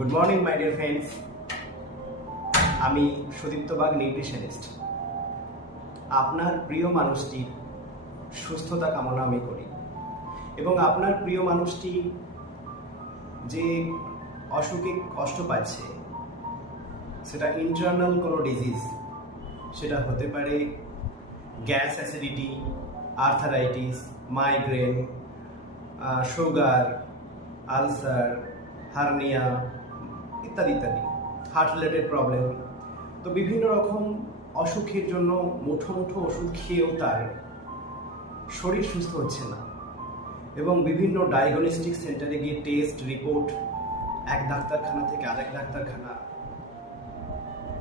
Good morning my dear friends. আমি Sudipta bug, nutritionist. আপনার প্রিয় মানুষটির সুস্থতা কামনা আমি করি এবং আপনার প্রিয় মানুষটি যে অসুখে কষ্ট পাচ্ছে, সেটা ইন্টারনাল কোনো ডিজিজ, সেটা হতে পারে gas, acidity, arthritis, migraine, sugar, ulcer, hernia ইত্যাদি ইত্যাদি, হার্ট রিলেটেড প্রবলেম। তো বিভিন্ন রকম অসুখের জন্য মুঠো মুঠো ওষুধ খেয়েও তার শরীর সুস্থ হচ্ছে না এবং বিভিন্ন ডায়াগনস্টিক সেন্টারে গিয়ে টেস্ট রিপোর্ট, এক ডাক্তারখানা থেকে আরেক ডাক্তারখানা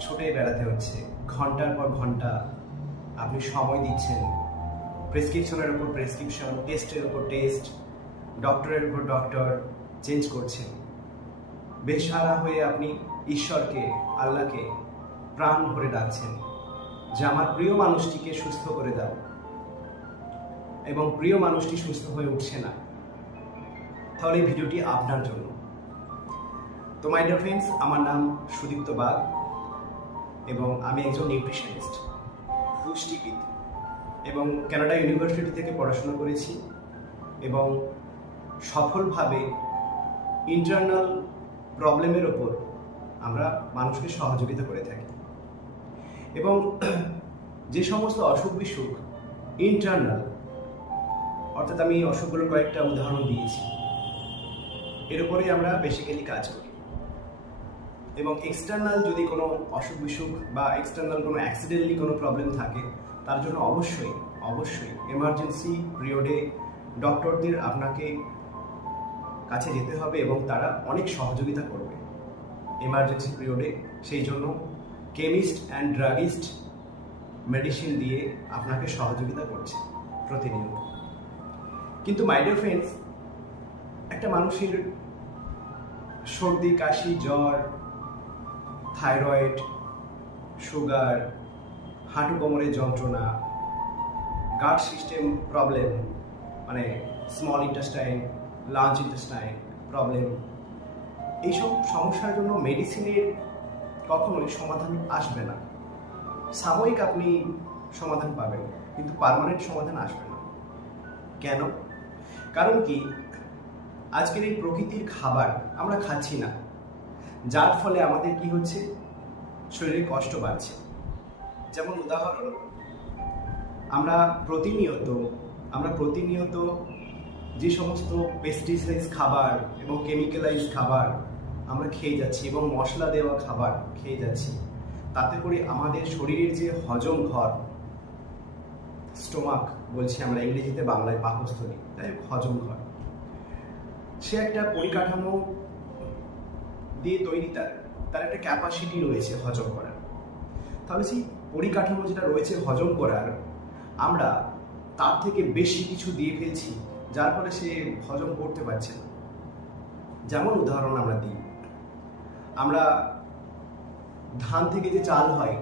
ছুটে বেড়াতে হচ্ছে। ঘন্টার পর ঘন্টা আপনি সময় দিচ্ছেন, প্রেসক্রিপশনের উপর প্রেসক্রিপশন, টেস্টের উপর টেস্ট, ডক্টরের উপর ডক্টর চেঞ্জ করছেন। বেসারা হয়ে আপনি ঈশ্বরকে, আল্লাহকে প্রাণ ভরে ডাকছেন যে আমার প্রিয় মানুষটিকে সুস্থ করে দাও, এবং প্রিয় মানুষটি সুস্থ হয়ে উঠছে না। তাহলে এই ভিডিওটি আপনার জন্য। তো মাই ডিয়ার ফ্রেন্ডস, আমার নাম সুদীপ্ত বাগ এবং আমি একজন নিউট্রিশনিস্ট, পুষ্টিবিদ, এবং কানাডা ইউনিভার্সিটি থেকে পড়াশোনা করেছি এবং সফলভাবে ইন্টারনাল প্রবলেমের ওপর আমরা মানুষকে সহযোগিতা করে থাকি। এবং যে সমস্ত অসুখ বিসুখ ইন্টারনাল, অর্থাৎ আমি অসুখগুলোর কয়েকটা উদাহরণ দিয়েছি, এর উপরেই আমরা বেসিক্যালি কাজ করি। এবং এক্সটার্নাল যদি কোনো অসুখ বিসুখ বা এক্সটার্নাল কোনো অ্যাক্সিডেন্টালি কোনো প্রবলেম থাকে, তার জন্য অবশ্যই এমার্জেন্সি পিরিয়ডে ডক্টরদের আপনাকে কাছে যেতে হবে এবং তারা অনেক সহযোগিতা করবে এমার্জেন্সি পিরিয়ডে। সেই জন্য কেমিস্ট অ্যান্ড ড্রাগিস্ট মেডিসিন দিয়ে আপনাকে সহযোগিতা করছে প্রতিনিয়ত। কিন্তু মাই ডিয়ার ফ্রেন্ডস, একটা মানুষের সর্দি, কাশি, জ্বর, থাইরয়েড, সুগার, হাঁটু কোমরের যন্ত্রণা, গাট সিস্টেম প্রবলেম, মানে small intestine, large intestine problem, এইসব সমস্যার জন্য মেডিসিনের কখনোই সমাধান আসবে না। সাময়িক আপনি সমাধান পাবেন, কিন্তু পার্মানেন্ট সমাধান আসবে না। কেন? কারণ কি, আজকের এই প্রকৃতির খাবার আমরা খাচ্ছি না, যার ফলে আমাদের কি হচ্ছে, শরীরে কষ্ট বাড়ছে। যেমন উদাহরণ, আমরা প্রতিনিয়ত যে সমস্ত পেস্টিসাইড খাবার এবং কেমিক্যালাইজ খাবার আমরা খেয়ে যাচ্ছি এবং মশলা দেওয়া খাবার খেয়ে যাচ্ছি, তাতে করে আমাদের শরীরের যে হজম ঘর, স্টোমাক বলছি আমরা ইংরেজিতে, বাংলায় পাকস্থলী, তাই হজম ঘর, সে একটা পরিকাঠামো দিয়ে তৈরি, তার একটা ক্যাপাসিটি রয়েছে হজম করার। তাহলে সেই পরিকাঠামো যেটা রয়েছে হজম করার, আমরা তার থেকে বেশি কিছু দিয়ে ফেলছি, যার ফলে সে হজম করতে পারছে না। যেমন উদাহরণ আমরা দিই, আমরা ধান থেকে যে চাল হয়,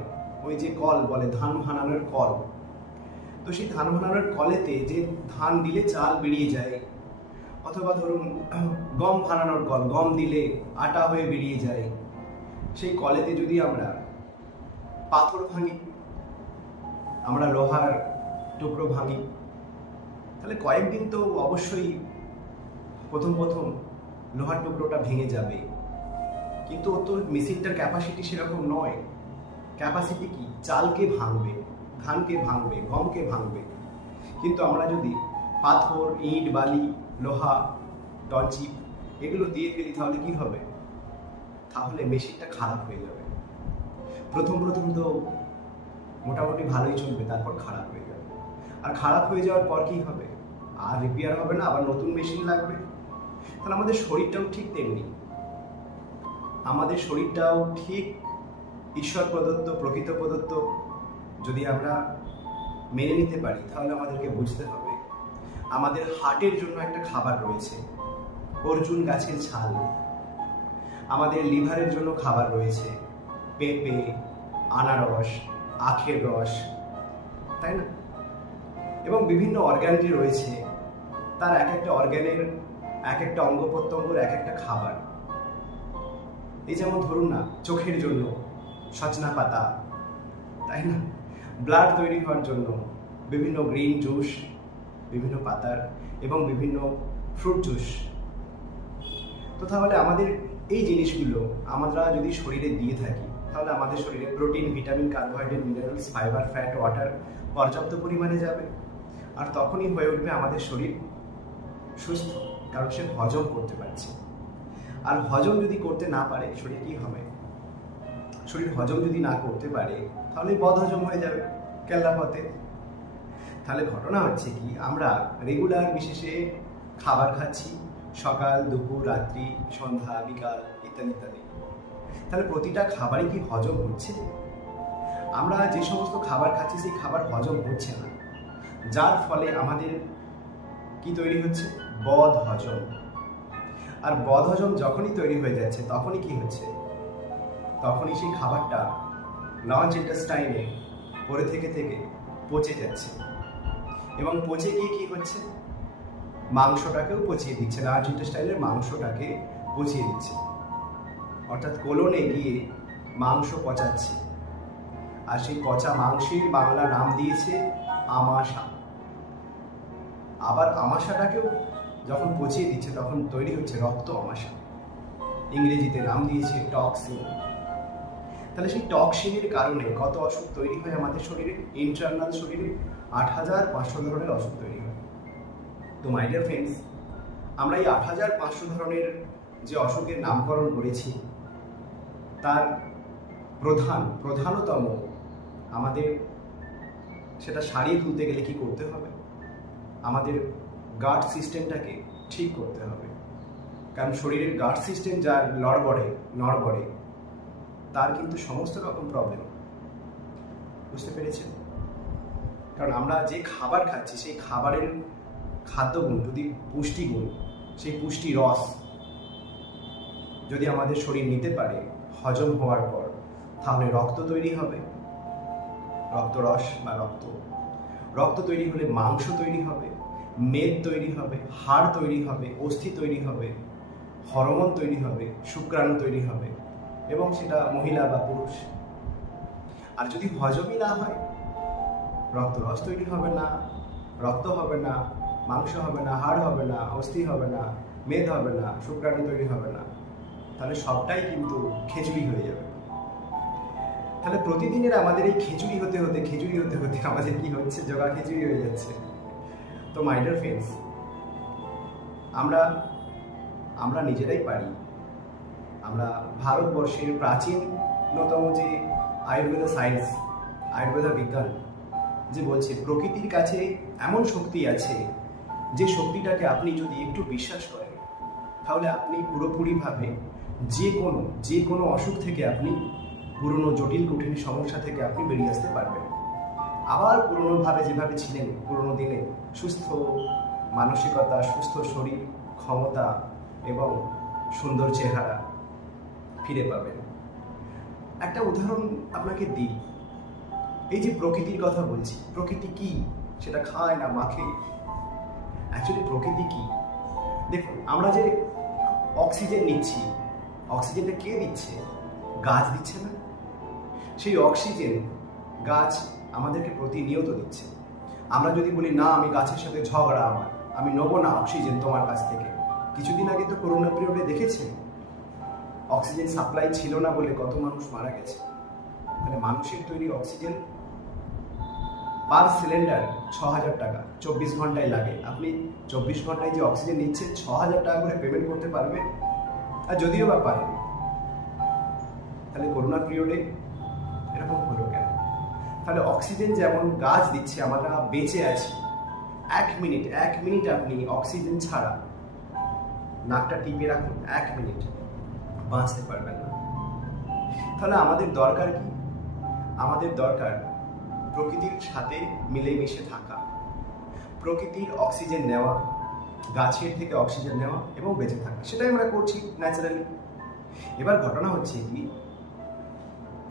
ওই যে কল বলে ধান ভানানোর কল, তো সেই ধান ভানানোর কলেতে যে ধান দিলে চাল বেরিয়ে যায়, অথবা ধরুন গম ভানানোর কল, গম দিলে আটা হয়ে বেরিয়ে যায়, সেই কলেতে যদি আমরা পাথর ভাঙি, আমরা লোহার টুকরো ভাঙি, তাহলে কয়েকদিন তো অবশ্যই প্রথম লোহার টুকরোটা ভেঙে যাবে, কিন্তু ও তো মেশিনটার ক্যাপাসিটি সেরকম নয়। ক্যাপাসিটি কি, চালকে ভাঙবে, ধানকে ভাঙবে, গমকে ভাঙবে। কিন্তু আমরা যদি পাথর, ইট, বালি, লোহা, টনচিপ এগুলো দিয়ে ফেলি, তাহলে কি হবে? তাহলে মেশিনটা খারাপ হয়ে যাবে। প্রথম তো মোটামুটি ভালোই চলবে, তারপর খারাপ হয়ে যাবে। আর খারাপ হয়ে যাওয়ার পর কি হবে? আর রিপেয়ার হবে না, আবার নতুন মেশিন লাগবে। তাহলে আমাদের শরীরটাও ঠিক তেমনি, আমাদের শরীরটাও ঠিক ঈশ্বর প্রদত্ত, প্রকৃত প্রদত্ত যদি আমরা মেনে নিতে পারি, তাহলে আমাদেরকে বুঝতে হবে আমাদের হার্টের জন্য একটা খাবার রয়েছে, অর্জুন গাছের ছাল। আমাদের লিভারের জন্য খাবার রয়েছে পেঁপে, আনারস, আখের রস, তাই না? এবং বিভিন্ন অর্গান যে রয়েছে, তার এক একটা অর্গানের, এক একটা অঙ্গ প্রত্যঙ্গের এক একটা খাবার। এই যেমন ধরুন না, চোখের জন্য সজনা পাতা, তাই না, ব্লাড তৈরি হওয়ার জন্য বিভিন্ন গ্রিন জুস, বিভিন্ন পাতার এবং বিভিন্ন ফ্রুট জুস। তো তাহলে আমাদের এই জিনিসগুলো আমরা যদি শরীরে দিয়ে থাকি, তাহলে আমাদের শরীরে protein, vitamin, carbohydrate, minerals, fibre, fat, water পর্যাপ্ত পরিমাণে যাবে। আর তখনই হয়ে উঠবে আমাদের শরীর সুস্থ, কারণ সে হজম করতে পারছে। আর হজম যদি করতে না পারে শরীর কি হবে? শরীর হজম যদি না করতে পারে তাহলে বদহজম হয়ে যাবে কেল্লাপথে। তাহলে ঘটনা হচ্ছে কি, আমরা রেগুলার বিশেষে খাবার খাচ্ছি, সকাল, দুপুর, রাত্রি, সন্ধ্যা, বিকাল ইত্যাদি ইত্যাদি। তাহলে প্রতিটা খাবারই কি হজম হচ্ছে? আমরা যে সমস্ত খাবার খাচ্ছি সেই খাবার হজম হচ্ছে না, যার ফলে আমাদের কি তৈরি হচ্ছে? বদহজম। আর বদহজম যখনই তৈরি হয়ে যাচ্ছে তখনই কি হচ্ছে? তখনই সেই খাবারটা লঞ্চ ইন্টেস্টাইনে পড়ে থেকে থেকে পচে যাচ্ছে, এবং পচে গিয়ে কি হচ্ছে? মাংসটাকেও পচিয়ে দিচ্ছে, লার্জ ইন্টেস্টাইনের মাংসটাকে পচিয়ে দিচ্ছে, অর্থাৎ কোলনে গিয়ে মাংস পচাচ্ছে। আর সেই পচা মাংসের বাংলা নাম দিয়েছে আমাশা। আবার আমাশাটাকেও যখন পচিয়ে দিচ্ছে তখন তৈরি হচ্ছে রক্ত আমাশা, ইংরেজিতে নাম দিয়েছে টক্সিন। তাহলে সেই টক্সিনের কারণে কত অসুখ তৈরি হয় আমাদের শরীরে, ইন্টারনাল শরীরে ৮৫০০ ধরনের অসুখ তৈরি হয়। তো মাই ডিয়ার ফ্রেন্ডস, আমরা এই ৮৫০০ ধরনের যে অসুখের নামকরণ করেছি তার প্রধানতম আমাদের সেটা সারিয়ে তুলতে গেলে কি করতে হবে? আমাদের গার্ড সিস্টেমটাকে ঠিক করতে হবে। কারণ শরীরের গার্ড সিস্টেম যার নড়বড়ে তার কিন্তু সমস্ত রকম প্রবলেম। বুঝতে পেরেছেন? কারণ আমরা যে খাবার খাচ্ছি সেই খাবারের খাদ্যগুণ যদি পুষ্টিগুণ, সেই পুষ্টি রস যদি আমাদের শরীর নিতে পারে হজম হওয়ার পর, তাহলে রক্ত তৈরি হবে, রক্তরস বা রক্ত তৈরি হলে মাংস তৈরি হবে, মেদ তৈরি হবে, হাড় তৈরি হবে, অস্থি তৈরি হবে, হরমোন তৈরি হবে, শুক্রাণু তৈরি হবে, এবং সেটা মহিলা বা পুরুষ। আর যদি হজমই না হয়, রক্তরস তৈরি হবে না, রক্ত হবে না, মাংস হবে না, হাড় হবে না, অস্থি হবে না, মেদ হবে না, শুক্রাণু তৈরি হবে না, তাহলে সবটাই কিন্তু খিচুড়ি হয়ে যাবে। তাহলে প্রতিদিনের আমাদের এই খিচুড়ি হতে হতে আমাদের কি হচ্ছে? জগা খিচুড়ি হয়ে যাচ্ছে। তো মাই ডিয়ার ফ্রেন্ডস, আমরা নিজেরাই পারি। আমরা ভারতবর্ষের প্রাচীনতম যে আয়ুর্বেদ সায়েন্স, আয়ুর্বেদ বিজ্ঞান যে বলছে প্রকৃতির কাছে এমন শক্তি আছে যে শক্তিটাকে আপনি যদি একটু বিশ্বাস করেন তাহলে আপনি পুরোপুরিভাবে যে কোনো অসুখ থেকে আপনি, পুরনো জটিল কঠিন সমস্যা থেকে আপনি বেরিয়ে আসতে পারবেন। আবার পুরনোভাবে যেভাবে ছিলেন পুরনো দিনে, সুস্থ মানসিকতা, সুস্থ শরীর, ক্ষমতা এবং সুন্দর চেহারা ফিরে পাবেন। একটা উদাহরণ আপনাকে দিই। এই যে প্রকৃতির কথা বলছি, প্রকৃতি কি? সেটা খায় না মাখে। অ্যাকচুয়ালি প্রকৃতি কি? দেখুন, আমরা যে অক্সিজেন নিচ্ছি, অক্সিজেনটা কে দিচ্ছে? গাছ দিচ্ছে না? সেই অক্সিজেন গাছ আমাদেরকে প্রতিনিয়ত দিচ্ছে। আমরা যদি বলি না, আমি গাছের সাথে ঝগড়া, আমি নেবো না অক্সিজেন তোমার কাছ থেকে। কিছুদিন আগে তো করোনা পিরিয়ডে দেখেছেন অক্সিজেন সাপ্লাই ছিল না বলে কত মানুষ মারা গেছে। মানে মানুষের তৈরি অক্সিজেন পার সিলিন্ডার ৬০০০ টাকা, ২৪ ঘন্টায় লাগে। আপনি ২৪ ঘন্টায় যে অক্সিজেন নিচ্ছেন ৬০০০ টাকা করে পেমেন্ট করতে পারবেন? আর যদিও বা পারেন, তাহলে করোনা পিরিয়ডে এরকম হলো কেন? তাহলে অক্সিজেন যেমন গাছ দিচ্ছে, আমরা বেঁচে আছি। ১ মিনিট আপনি অক্সিজেন ছাড়া নাকটা টিপে রাখুন, ১ মিনিট বাঁচতে পারবেন না। তাহলে আমাদের দরকার কি? আমাদের দরকার প্রকৃতির সাথে মিলেমিশে থাকা, প্রকৃতির অক্সিজেন নেওয়া, গাছের থেকে অক্সিজেন নেওয়া এবং বেঁচে থাকা। সেটাই আমরা করছি ন্যাচারালি। এবার ঘটনা হচ্ছে কি,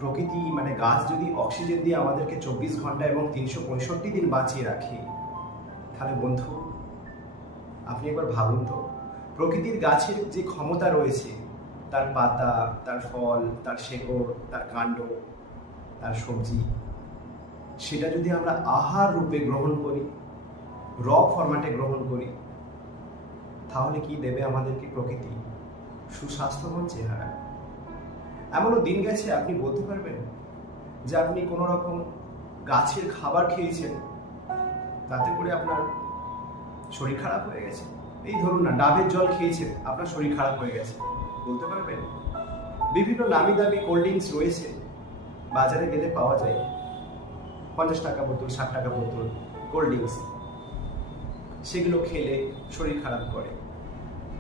প্রকৃতি মানে গাছ যদি অক্সিজেন দিয়ে আমাদেরকে ২৪ ঘন্টা এবং ৩৬৫ দিন বাঁচিয়ে রাখে, তাহলে বন্ধু আপনি একবার ভাবুন তো, প্রকৃতির গাছের যে ক্ষমতা রয়েছে তার পাতা, তার ফল, তার শেকড়, তার কাণ্ড, তার সবজি, সেটা যদি আমরা আহার রূপে গ্রহণ করি, র ফরম্যাটে গ্রহণ করি, তাহলে কি দেবে আমাদেরকে প্রকৃতি? সুস্বাস্থ্যবান চেহারা। এমনও দিন গেছে আপনি বলতে পারবেন যে আপনি কোনো রকম গাছের খাবার খেয়েছেন, তাতে করে আপনার শরীর খারাপ হয়ে গেছে। এই ধরুন না, ডাবের জল খেয়েছেন, আপনার শরীর খারাপ হয়ে গেছে, বলতে পারবেন? বিভিন্ন নামি দামি কোল্ড ড্রিঙ্কস রয়েছে, বাজারে গেলে পাওয়া যায়, 50 টাকা বোতল, 60 টাকা বোতল কোল্ড ড্রিঙ্কস। সেগুলো খেলে শরীর খারাপ করে,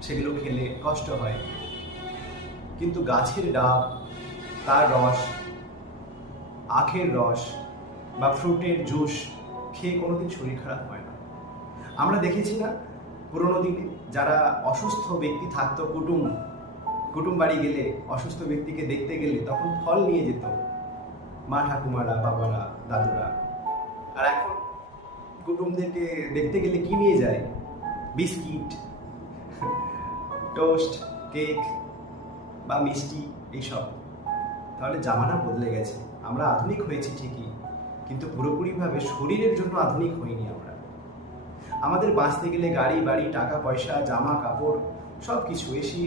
সেগুলো খেলে কষ্ট হয়। কিন্তু গাছের ডাব, তার রস, আখের রস বা ফ্রুটের জুস খেয়ে কোনোদিন শরীর খারাপ হয় না। আমরা দেখেছি না, পুরোনো দিনে যারা অসুস্থ ব্যক্তি থাকতো, কুটুম বাড়ি গেলে, অসুস্থ ব্যক্তিকে দেখতে গেলে তখন ফল নিয়ে যেত মা ঠাকুমারা, বাবারা, দাদুরা। আর এখন কুটুমদেরকে দেখতে গেলে কি নিয়ে যায়? বিস্কিট, টোস্ট, কেক বা মিষ্টি, এইসব। তাহলে জামানা বদলে গেছে। আমরা আধুনিক হয়েছি ঠিকই, কিন্তু পুরোপুরিভাবে শরীরের জন্য আধুনিক হইনি আমরা। আমাদের বাঁচতে গেলে গাড়ি বাড়ি, টাকা পয়সা, জামা কাপড়, সব কিছু, এসি,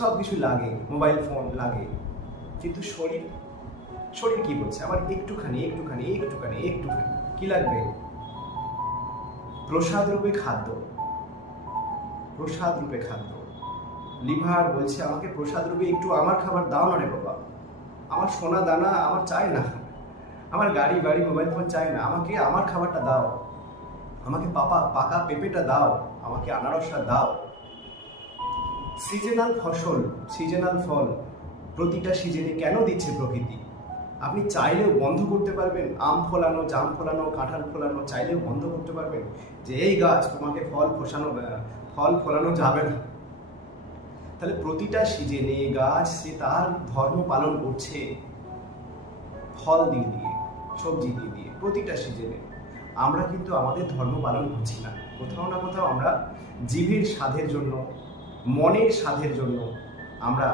সব কিছু লাগে, মোবাইল ফোন লাগে। কিন্তু শরীর কি বলছে? আবার একটুখানি কি লাগবে? প্রসাদ রূপে খাদ্য। লিভার বলছে আমাকে প্রসাদ রূপে একটু আমার খাবার দাও না রে বাবা, আমার সোনা দানা আমার চাই না, আমার গাড়ি বাড়ি মোবাইল ফোন চাই না, আমাকে আমার খাবারটা দাও, আমাকে পাকা পেঁপেটা দাও, আমাকে আনারসটা দাও। সিজনাল ফসল, সিজনাল ফল প্রতিটা সিজনে কেন দিচ্ছে প্রকৃতি? আপনি চাইলেও বন্ধ করতে পারবেন? আম ফলানো, জাম ফলানো, কাঁঠাল ফলানো চাইলেও বন্ধ করতে পারবেন যে এই গাছ তোমাকে ফল ফলানো যাবে না? তাহলে প্রতিটা সিজনে গাছ সে তার ধর্ম পালন করছে, ফল দিয়ে দিয়ে, সবজি দিয়ে দিয়ে, প্রতিটা সিজনে। আমরা কিন্তু আমাদের ধর্ম পালন করছি না। কোথাও না কোথাও আমরা জিভের স্বাদের জন্য, মনের স্বাদের জন্য আমরা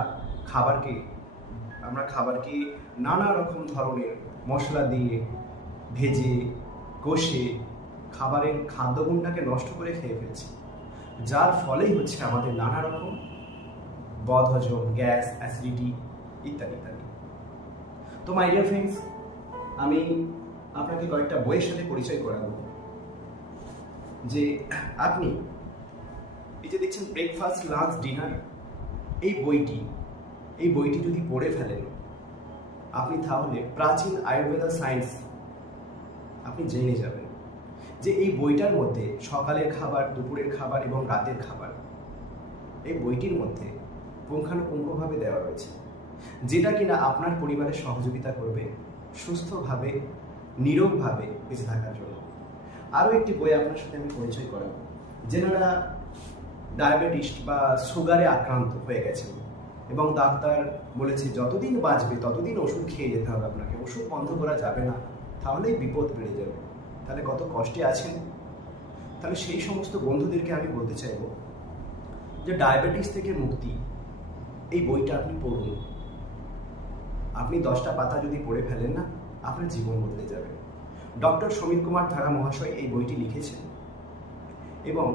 খাবারকে নানা রকম ধরনের মশলা দিয়ে ভেজে কষে খাবারের খাদ্যগুণটাকে নষ্ট করে খেয়ে ফেলছি, যার ফলেই হচ্ছে আমাদের নানা রকম বদহজম, গ্যাস, অ্যাসিডিটি ইত্যাদি ইত্যাদি। তো মাই ডিয়ার ফ্রেন্ডস, আমি আপনাকে কয়েকটা বইয়ের সাথে পরিচয় করাবো। যে আপনি এই যে দেখছেন ব্রেকফাস্ট, লাঞ্চ, ডিনার, এই বইটি যদি পড়ে ফেলেন আপনি, তাহলে প্রাচীন আয়ুর্বেদা সায়েন্স আপনি জেনে যাবেন যে এই বইটার মধ্যে সকালের খাবার, দুপুরের খাবার এবং রাতের খাবার, এই বইটির মধ্যে পুঙ্খানুপুঙ্খভাবে দেওয়া রয়েছে, যেটা কিনা আপনার পরিবারের সহযোগিতা করবে সুস্থভাবে, নিরোগভাবে বেঁচে থাকার জন্য। আরও একটি বই আপনার সাথে আমি পরিচয় করাবো। যেনারা ডায়াবেটিস বা সুগারে আক্রান্ত হয়ে গেছেন এবং ডাক্তার বলেছে যতদিন বাঁচবে ততদিন ওষুধ খেয়ে যেতে হবে আপনাকে, ওষুধ বন্ধ করা যাবে না, তাহলেই বিপদ বেড়ে যাবে। তাহলে কত কষ্টে আছেন? তাহলে সেই সমস্ত বন্ধুদেরকে আমি বলতে চাইব যে ডায়াবেটিস থেকে মুক্তি, এই বইটা আপনি পড়ুন। আপনি 10টা পাতা যদি পড়ে ফেলেন না, আপনার জীবন বদলে যাবে। ডক্টর সমীর কুমার ধারা মহাশয় এই বইটি লিখেছেন এবং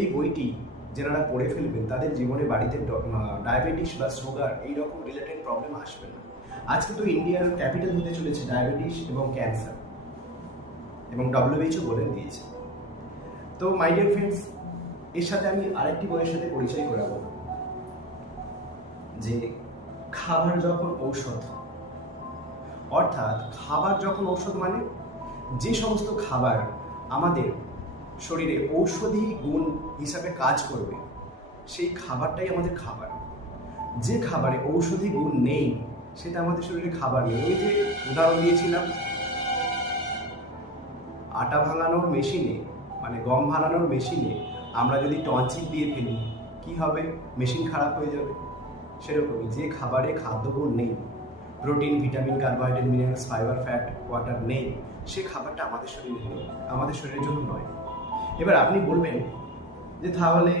এই বইটি যারা পড়ে ফেলবেন তাদের জীবনে বাড়িতে ডায়াবেটিস বা সুগার এইরকম রিলেটেড প্রবলেম আসবে না। আজকে তো ইন্ডিয়ার ক্যাপিটাল হতে চলেছে ডায়াবেটিস এবং ক্যান্সার, এবং WHO বলে দিয়েছে। তো মাই ডিয়ার ফ্রেন্ডস, এর সাথে আমি আরেকটি বইয়ের সাথে পরিচয় করাবো, যে খাবার যখন ঔষধ। অর্থাৎ খাবার যখন ঔষধ মানে যে সমস্ত খাবার আমাদের শরীরে ঔষধি গুণ হিসাবে কাজ করবে, সেই খাবারটাই আমাদের খাবার। যে খাবারে ঔষধি গুণ নেই সেটা আমাদের শরীরে খাবার নেই। ওই যে উদাহরণ দিয়েছিলাম, আটা ভাঙানোর মেশিনে, মানে গম ভাঙানোর মেশিনে আমরা যদি টনচিল দিয়ে ফেলি কি হবে? মেশিন খারাপ হয়ে যাবে। সেরকমই যে খাবারে খাদ্যগুণ নেই, protein, vitamin, carbohydrate, minerals, fibre, fat, water নেই, সে খাবারটা আমাদের শরীরে নেই, আমাদের শরীরের জন্য নয়। এবার আপনি বলবেন যে তাহলে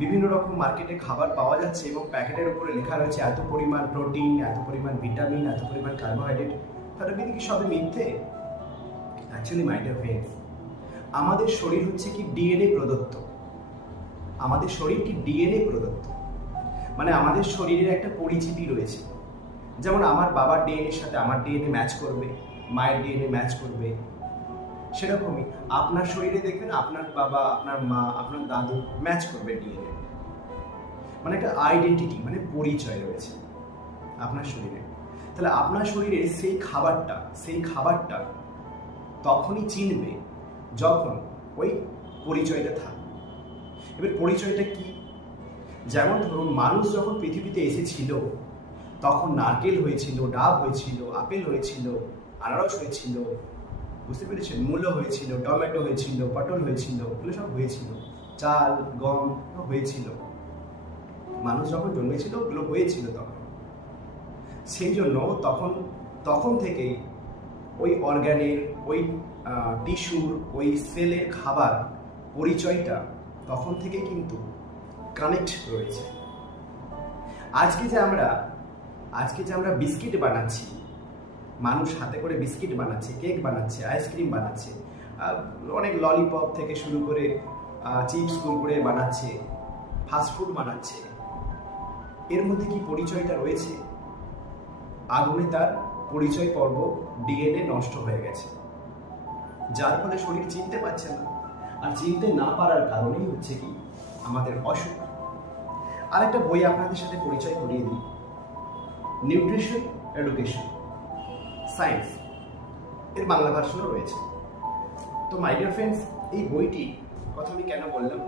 বিভিন্ন রকম মার্কেটে খাবার পাওয়া যাচ্ছে এবং প্যাকেটের উপরে লেখা রয়েছে এত পরিমাণ প্রোটিন, এত পরিমাণ ভিটামিন, এত পরিমাণ কার্বোহাইড্রেট, তাহলে কি সবই মিথ্যে? অ্যাকচুয়ালি মাই ডিয়ার ফ্রেন্ডস, আমাদের শরীর হচ্ছে কি ডিএনএ প্রদত্ত। আমাদের শরীর কি ডিএনএ প্রদত্ত, মানে আমাদের শরীরের একটা পরিচিতি রয়েছে। যেমন আমার বাবার ডিএনএর সাথে আমার ডিএনএ ম্যাচ করবে, মায়ের ডিএনএ ম্যাচ করবে, সেরকমই আপনার শরীরে দেখবেন আপনার বাবা, আপনার মা, আপনার দাদু ম্যাচ করবে ডিএনএ। মানে একটা আইডেন্টিটি, মানে পরিচয় রয়েছে আপনার শরীরে। তাহলে আপনার শরীরে সেই খাবারটা তখনই চিনবে যখন ওই পরিচয়টা থাকবে। এবার পরিচয়টা কি? যেমন ধরুন, মানুষ যখন পৃথিবীতে এসেছিল তখন নারকেল হয়েছিল, ডাব হয়েছিল, আপেল হয়েছিল, আনারস হয়েছিল, বুঝতে পেরেছেন, মূলো হয়েছিল, টমেটো হয়েছিল, পটল হয়েছিল, এগুলো সব হয়েছিল, চাল, গম হয়েছিল। মানুষ যখন জন্মেছিল ওগুলো হয়েছিল তখন। সেই জন্য তখন থেকেই ওই অর্গানের, ওই টিস্যুর, ওই সেলের খাবার পরিচয়টা তখন থেকে কিন্তু কানেক্ট রয়েছে। আজকে যে আমরা বিস্কিট বানাচ্ছি, মানুষ হাতে করে বিস্কিট বানাচ্ছে, কেক বানাচ্ছে, আইসক্রিম বানাচ্ছে, অনেক ললিপপ থেকে শুরু করে চিপস, কুরকুরে বানাচ্ছে, ফাস্টফুড বানাচ্ছে, এর মধ্যে কি পরিচয়টা রয়েছে? আগুনে তার পরিচয় পর্ব ডিএনএ নষ্ট হয়ে গেছে, যার ফলে শরীর চিনতে পারছে না। আর চিনতে না পারার কারণেই হচ্ছে কি আমাদের অসুখ। আরেকটা বই আপনাদের সাথে পরিচয় করিয়ে দিই, নিউট্রিশন এডুকেশন সায়েন্স, এর বাংলা ভার্সনও রয়েছে। তো মাই ডিয়ার ফ্রেন্ডস, এই বইটি কথা আমি কেন বললাম,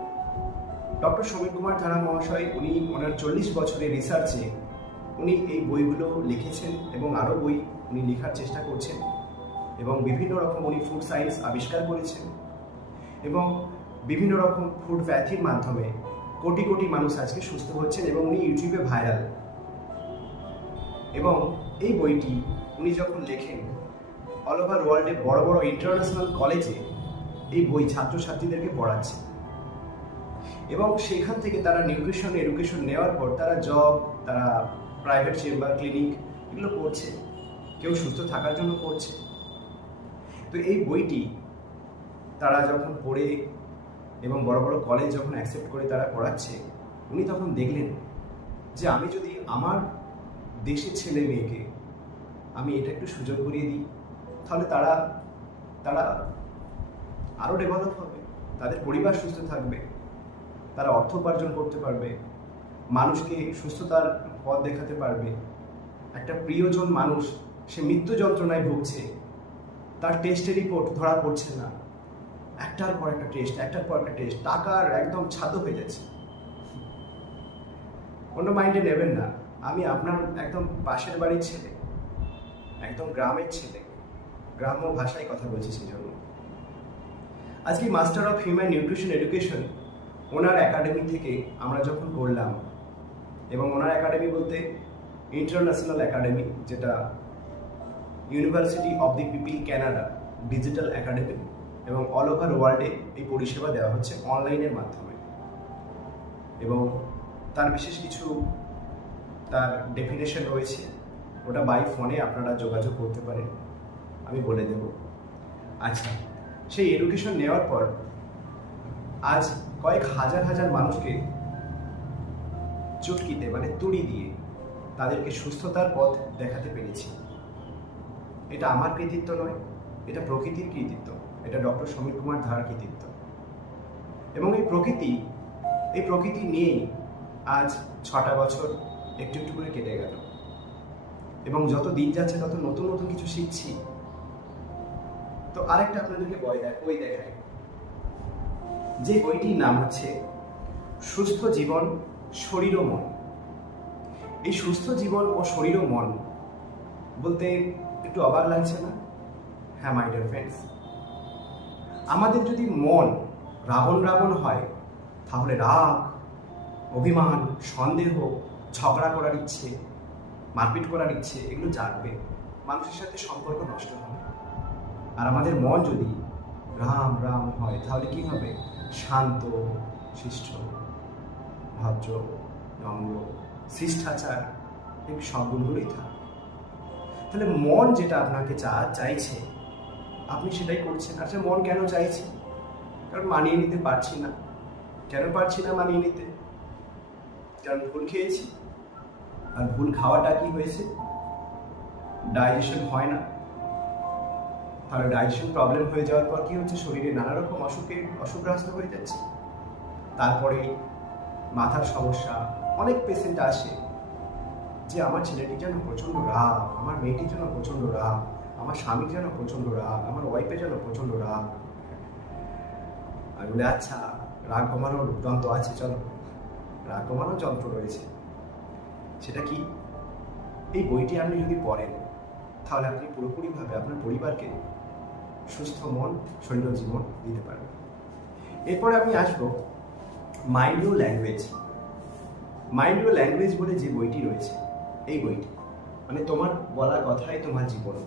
ডক্টর সমীর কুমার ধারা মহাশয় উনি ওনার 40 বছরের রিসার্চে উনি এই বইগুলো লিখেছেন এবং আরও বই উনি লেখার চেষ্টা করছেন এবং বিভিন্ন রকম উনি ফুড সায়েন্স আবিষ্কার করেছেন এবং বিভিন্ন রকম ফুড প্যাথির মাধ্যমে কোটি কোটি মানুষ আজকে সুস্থ হচ্ছেন এবং উনি ইউটিউবে ভাইরাল। এবং এই বইটি উনি যখন লেখেন অল ওভার ওয়ার্ল্ডে বড় বড় ইন্টারন্যাশনাল কলেজে এই বই ছাত্রছাত্রীদেরকে পড়াচ্ছে এবং সেখান থেকে তারা নিউট্রিশন এডুকেশন নেওয়ার পর তারা জব, তারা প্রাইভেট চেম্বার, ক্লিনিক এগুলো করছে, কেউ সুস্থ থাকার জন্য করছে। তো এই বইটি তারা যখন পড়ে এবং বড় বড় কলেজ যখন অ্যাকসেপ্ট করে তারা পড়াচ্ছে, উনি তখন দেখলেন যে আমি যদি আমার দেশের ছেলে মেয়েকে আমি এটা একটু সুযোগ করিয়ে দিই, তাহলে তারা আরও ডেভেলপ হবে, তাদের পরিবার সুস্থ থাকবে, তারা অর্থ উপার্জন করতে পারবে, মানুষকে সুস্থতার পথ দেখাতে পারবে। একটা প্রিয়জন মানুষ সে মৃত্যু যন্ত্রণায় ভুগছে, তার টেস্টের রিপোর্ট ধরা পড়ছে না, একটার পর একটা টেস্ট, টাকার একদম ছাদ হয়ে যাচ্ছে। অন্য মাইন্ডে নেবেন না, আমি আপনার একদম পাশের বাড়ির ছেলে, একদম গ্রামের ছেলে, গ্রাম্য ভাষায় কথা বলছি। সেই জন্য আজকে master of human nutrition education owner academy থেকে আমরা যখন করলাম, এবং ওনার একাডেমি বলতে ইন্টারন্যাশনাল একাডেমি, যেটা university of the people Canada digital academy, এবং অল ওভার ওয়ার্ল্ডে এই পরিষেবা দেওয়া হচ্ছে অনলাইনের মাধ্যমে। এবং তার বিশেষ কিছু তার ডেফিনেশন রয়েছে, ওটা বাই ফোনে আপনারা যোগাযোগ করতে পারেন, আমি বলে দেব। আচ্ছা, সেই এডুকেশন নেওয়ার পর আজ কয়েক হাজার হাজার মানুষকে চুটকিতে, মানে তুড়ি দিয়ে তাদেরকে সুস্থতার পথ দেখাতে পেরেছি। এটা আমার কৃতিত্ব নয়, এটা প্রকৃতির কৃতিত্ব, এটা ডক্টর সমীর কুমার ধারার কৃতিত্ব। এবং এই প্রকৃতি নিয়েই আজ 6টা বছর একটু একটু করে কেটে গেল, এবং যত দিন যাচ্ছে তত নতুন নতুন কিছু শিখছি। তো আরেকটা আপনাদেরকে বই দেখাই, যে বইটির নাম হচ্ছে সুস্থ জীবন, শরীর ও মন। এই সুস্থ জীবন ও শরীর ও মন বলতে একটু অবাক লাগছে না? হ্যাঁ মাই ডিয়ার ফ্রেন্ডস, আমাদের যদি মন রাবণ হয়, তাহলে রাগ, অভিমান, সন্দেহ, ঝগড়া করার ইচ্ছে, মারপিট করার ইচ্ছে এগুলো জাগবে, মানুষের সাথে সম্পর্ক নষ্ট হবে। আর আমাদের মন যদি রাম হয়, তাহলে কি হবে? শান্ত, শিষ্ট। ভদ্র, নম্র, শিষ্টাচার, এই সব গুণগুলোই থাকে। তাহলে মন যেটা আপনাকে চাইছে আপনি সেটাই করছেন। আচ্ছা, মন কেন চাইছে? কারণ মানিয়ে নিতে পারছি না। কেন পারছি না মানিয়ে নিতে? কারণ ভুল খেয়েছি। আর ভুল খাওয়াটা কি হয়েছে? ডাইজেশন হয় না। তাহলে ডাইজেশন প্রবলেম হয়ে যাওয়ার পর কি হচ্ছে? শরীরে নানা রকম অসুখগ্রস্ত হয়ে যাচ্ছে। তারপরে মাথার সমস্যা। অনেক পেশেন্ট আসে যে আমার ছেলেটি যেন প্রচণ্ড রাগ, আমার মেয়েটির জন্য প্রচণ্ড রাগ, আমার স্বামীর যেন প্রচণ্ড রাগ, আমার ওয়াইফের যেন প্রচণ্ড রাগ। আমি বলি, আচ্ছা, রাগ কমানোর যন্ত্র আছে, চলো। রাগ কমানোর যন্ত্র রয়েছে। সেটা কি? এই বইটি আপনি যদি পড়েন তাহলে আপনি পুরোপুরিভাবে আপনার পরিবারকে সুস্থ মন, শরীর ও জীবন দিতে পারবেন। এরপরে আমি আসবো mind your language. Mind your language বলে যে বইটি রয়েছে, এই বইটি মানে তোমার বলা কথাই তোমার জীবন।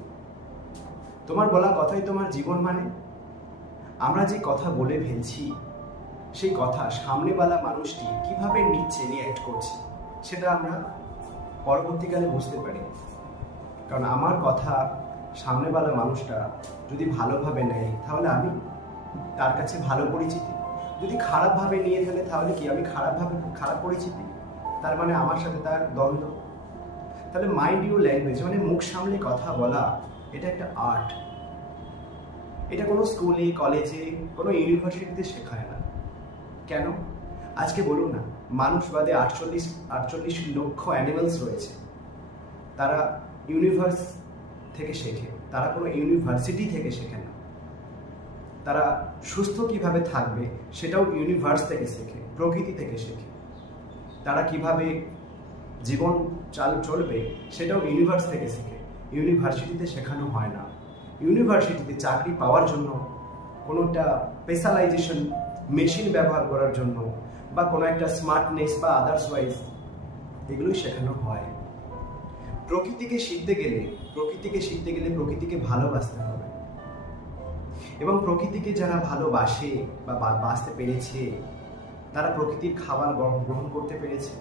তোমার বলা কথাই তোমার জীবন মানে আমরা যে কথা বলে ফেলছি সেই কথা সামনেওয়ালা মানুষটি কিভাবে নিচ্ছে, রিঅ্যাক্ট করছে, সেটা আমরা পরবর্তীকালে বুঝতে পারি। কারণ আমার কথা সামনেওয়ালা মানুষটা যদি ভালোভাবে নেয় তাহলে আমি তার কাছে ভালো পরিচিতি, যদি খারাপভাবে নিয়ে ফেলে তাহলে কি আমি খারাপ পরিচিতি, তার মানে আমার সাথে তার দ্বন্দ্ব। তাহলে মাইন্ড ইউর ল্যাঙ্গুয়েজ মানে মুখ সামলে কথা বলা, এটা একটা আর্ট। এটা কোনো স্কুলে, কলেজে, কোনো ইউনিভার্সিটিতে শেখায় না। কেন? আজকে বলুন না, মানুষ বাদে 48 লক্ষ অ্যানিমালস রয়েছে, তারা ইউনিভার্স থেকে শেখে, তারা কোনো ইউনিভার্সিটি থেকে শেখে না। তারা সুস্থ কিভাবে থাকবে সেটাও ইউনিভার্স থেকে শেখে, প্রকৃতি থেকে শেখে। তারা কিভাবে জীবন চলবে সেটাও ইউনিভার্স থেকে শেখে, ইউনিভার্সিটিতে শেখানো হয় না। ইউনিভার্সিটিতে চাকরি পাওয়ার জন্য কোনো একটা স্পেশালাইজেশন মেশিন ব্যবহার করার জন্য বা কোনো একটা স্মার্টনেস বা আদার্সওয়াইজ এগুলোই শেখানো হয়। প্রকৃতিকে শিখতে গেলে প্রকৃতিকে ভালোবাসতে হবে। এবং প্রকৃতিকে যারা ভালোবাসে বা বাঁচতে পেরেছে তারা প্রকৃতির খাবার গ্রহণ করতে পেরেছে।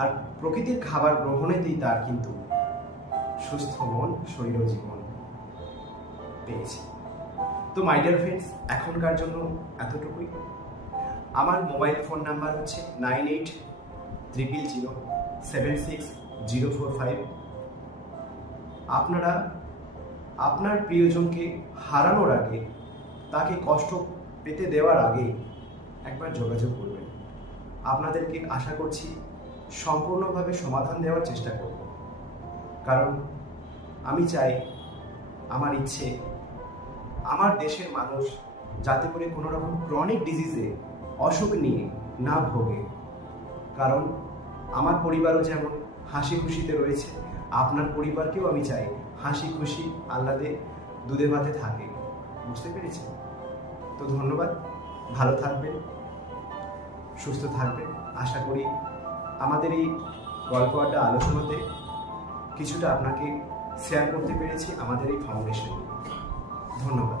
আর প্রকৃতির খাবার গ্রহণেতেই তার কিন্তু সুস্থ মন, শরীর ও জীবন পেয়েছে। তো মাই ডিয়ার ফ্রেন্ডস, এখনকার জন্য এতটুকুই। আমার মোবাইল ফোন নাম্বার হচ্ছে 9800076045। আপনারা আপনার প্রিয়জনকে হারানোর আগে, তাকে কষ্ট পেতে দেওয়ার আগে একবার যোগাযোগ করবেন। আপনাদেরকে আশা করছি সম্পূর্ণভাবে সমাধান দেওয়ার চেষ্টা করব। কারণ আমি চাই, আমার ইচ্ছে, আমার দেশের মানুষ যাতে করে কোনো রকম ক্রনিক ডিজিজে, অসুখ নিয়ে না ভোগে। কারণ আমার পরিবারও যেমন হাসি খুশিতে রয়েছে, আপনার পরিবারকেও আমি চাই হাসি খুশি আহ্লাদে দুধে ভাতে থাকে। বুঝতে পেরেছেন? তো ধন্যবাদ, ভালো থাকবেন, সুস্থ থাকবেন। আশা করি আমাদের এই গল্প আড্ডা আলোচনাতে কিছুটা আপনাকে শেয়ার করতে পেরেছি আমাদের এই ফাউন্ডেশন। ধন্যবাদ।